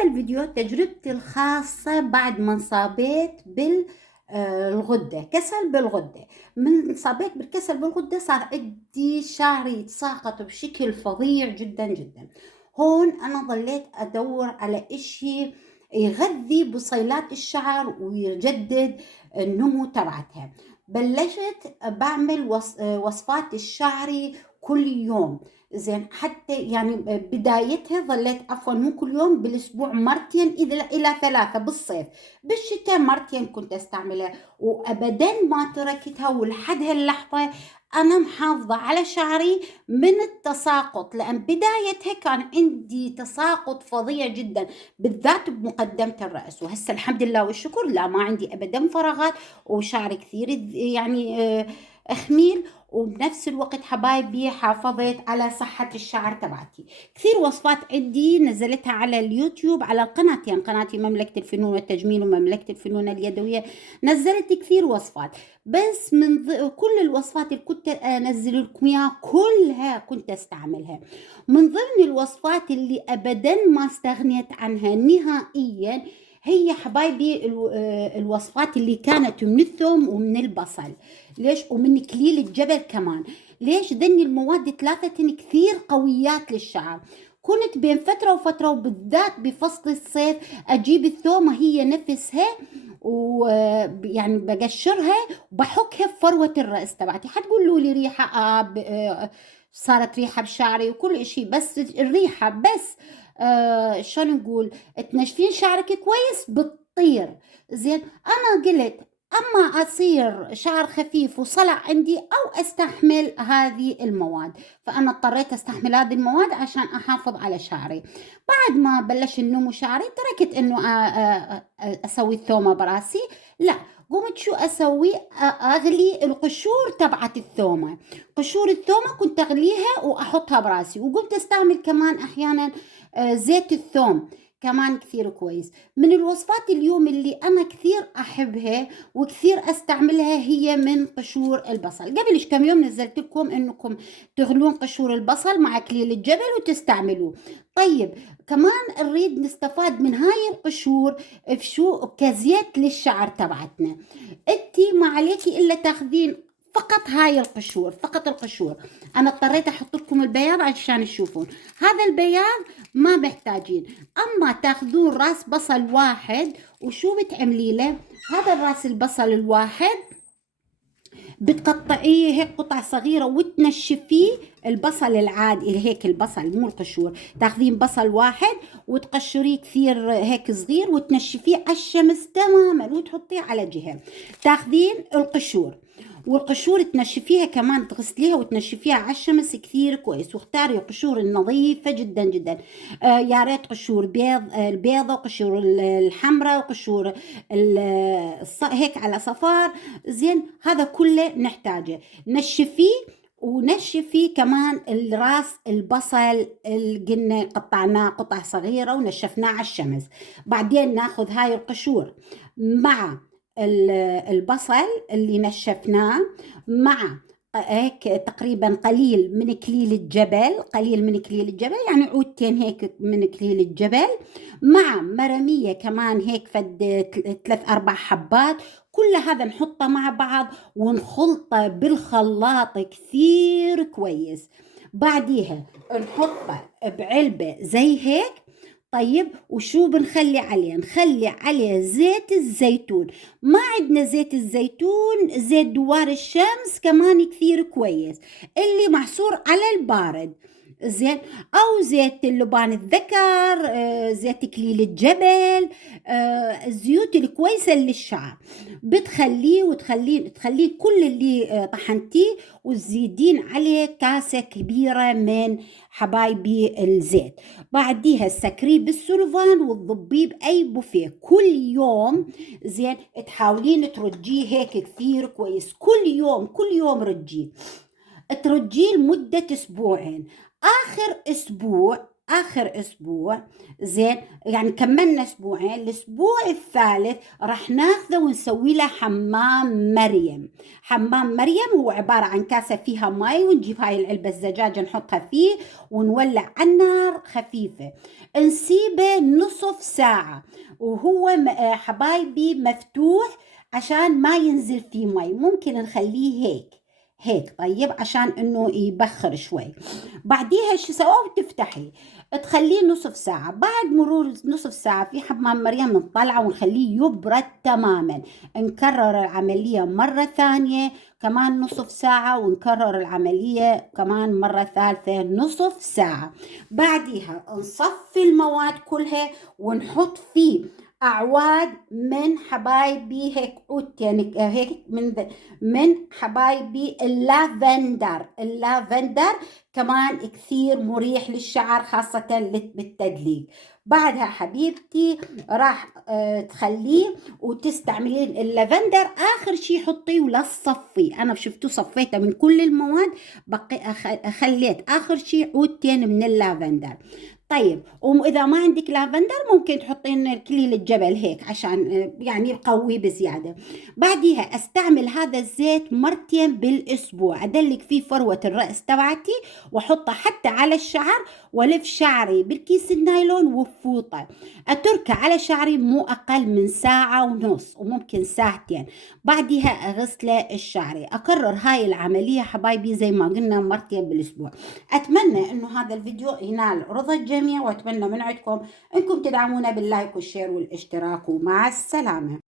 هذا الفيديو تجربتي الخاصة بعد ما انصابيت بالغدة، كسل بالغدة. من انصابيت بالكسل بالغدة صار عندي شعري يتساقط بشكل فظيع جدا جدا. هون أنا ظليت أدور على إشي يغذي بصيلات الشعر ويجدد النمو تبعتها. بلشت بعمل وصفات الشعري كل يوم. زين، حتى يعني بدايتها ظليت عفوا مو كل يوم، بالاسبوع مرتين الى ثلاثه، بالصيف بالشتاء مرتين كنت استعملها، وابدا ما تركتها. ولحد هاللحظه انا محافظه على شعري من التساقط، لان بدايتها كان عندي تساقط فظيع جدا بالذات بمقدمه الراس. وهسه الحمد لله والشكر لا، ما عندي ابدا فراغات، وشعري كثير يعني خميل. وبنفس الوقت حبايبي حافظت على صحة الشعر تبعتي. كثير وصفات عندي نزلتها على اليوتيوب على قناتي، يعني قناتي مملكة الفنون والتجميل ومملكة الفنون اليدوية. نزلت كثير وصفات، بس من كل الوصفات اللي كنت انزل لكم اياها كلها كنت استعملها. من ضمن الوصفات اللي ابدا ما استغنيت عنها نهائيا هي حبايبي الوصفات اللي كانت من الثوم ومن البصل. ليش؟ ومن كليل الجبل كمان. ليش؟ ذني المواد ثلاثة كثير قويات للشعر. كنت بين فترة وفترة وبالذات بفصل الصيف أجيب الثومة هي نفسها، ويعني بقشرها وبحكها في فروة الرأس تبعتي. حتقولوا لي ريحة صارت ريحة بشعري وكل إشي، بس الريحة بس شلون نقول تنشفين شعرك كويس بتطير. زين، أنا قلت أما أصير شعر خفيف وصلع عندي أو أستحمل هذه المواد، فأنا اضطريت أستحمل هذه المواد عشان أحافظ على شعري. بعد ما بلش النمو شعري تركت إنه أسوي الثومة براسي، لا، قمت شو أسوي؟ أغلي القشور تبعت الثومة. قشور الثومة كنت أغليها وأحطها براسي، وقمت أستعمل كمان أحيانا زيت الثوم كمان كثير كويس. من الوصفات اليوم اللي أنا كثير أحبها وكثير أستعملها هي من قشور البصل. قبل كم يوم نزلت لكم إنكم تغلون قشور البصل مع كليل الجبل وتستعملوه. طيب، كمان نريد نستفاد من هاي القشور في شو؟ كزيت للشعر تبعتنا. انتي ما عليكي إلا تاخذين فقط هاي القشور، فقط القشور. انا اضطريت احط لكم البياض عشان تشوفون. هذا البياض ما محتاجين. اما تاخذون راس بصل واحد، وشو بتعملي له؟ هذا الراس البصل الواحد بتقطعيه هيك قطع صغيرة وتنشفيه. البصل العادي هيك، البصل مو القشور، تاخذين بصل واحد وتقشريه كثير هيك صغير وتنشفيه على الشمس تماما وتحطيه على جهة. تاخذين القشور، والقشور تنشفيها كمان، تغسليها وتنشفيها على الشمس كثير كويس. واختاري القشور النظيفة جدا جدا. يا ريت قشور بيض، البيضة، وقشور الحمراء، وقشور هيك على صفار. زين، هذا كله نحتاجه. نشفيه، ونشفي كمان الراس البصل اللي قلنا قطعناه قطع صغيرة ونشفناه على الشمس. بعدين ناخذ هاي القشور مع البصل اللي نشفناه، مع هيك تقريبا قليل من كليل الجبل، قليل من كليل الجبل يعني عودتين هيك من كليل الجبل، مع مرمية كمان هيك فد 3-4 حبات. كل هذا نحطه مع بعض ونخلطه بالخلاط كثير كويس. بعديها نحطه بعلبة زي هيك. طيب، وشو بنخلي عليه؟ نخلي عليه زيت الزيتون. ما عندنا زيت الزيتون، زيت دوار الشمس كمان كثير كويس اللي محصور على البارد. زين، او زيت اللبان الذكر، زيت كليل الجبل، الزيوت الكويسة للشعر. بتخليه تخليه كل اللي طحنتيه، وتزيدين عليه كاسة كبيرة من حبايبي الزيت. بعديها السكريه بالسلفان وتضبيه بأي بوفيه كل يوم. زين، تحاولين ترجيه هيك كثير كويس كل يوم، كل يوم رجيه. ترجيه لمدة أسبوعين. آخر أسبوع آخر أسبوع، زين، يعني كملنا أسبوعين، الأسبوع الثالث راح ناخذه ونسوي له حمام مريم. حمام مريم هو عبارة عن كاسة فيها مي، ونجيب هاي العلبة الزجاجة نحطها فيه ونولع على النار خفيفة، نسيبه نصف ساعة، وهو حبايبي مفتوح عشان ما ينزل فيه مي. ممكن نخليه هيك طيب عشان انه يبخر شوي. بعديها شو سووا؟ بتفتحي تخليه نصف ساعة. بعد مرور نصف ساعة في حمام مريم نطلعه ونخليه يبرد تماما. نكرر العملية مرة ثانية كمان نصف ساعة، ونكرر العملية كمان مرة ثالثة نصف ساعة. بعديها نصفي المواد كلها ونحط فيه أعواد من حبايبي، هيك عودتين هيك من حبايبي اللافندر كمان كثير مريح للشعر خاصة بالتدليك. بعدها حبيبتي راح تخليه وتستعملين اللافندر آخر شي حطيه ولا تصفي. أنا شفتو صفيته من كل المواد، بقي خليت آخر شي عودتين من اللافندر. طيب، وإذا ما عندك لافندر ممكن تحطين إكليل الجبل هيك عشان يعني يقوي بزيادة. بعديها استعمل هذا الزيت مرتين بالأسبوع، أدلك فيه فروة الرأس تبعتي وأحطه حتى على الشعر، ولف شعري بالكيس النايلون وفوطه، أتركه على شعري مو أقل من ساعة ونص وممكن ساعتين. بعدها أغسله الشعري. أكرر هاي العملية حبايبي زي ما قلنا مرتين بالأسبوع. أتمنى إنه هذا الفيديو ينال رضا الجميع، وأتمنى من عندكم إنكم تدعمونا باللايك والشير والاشتراك، ومع السلامة.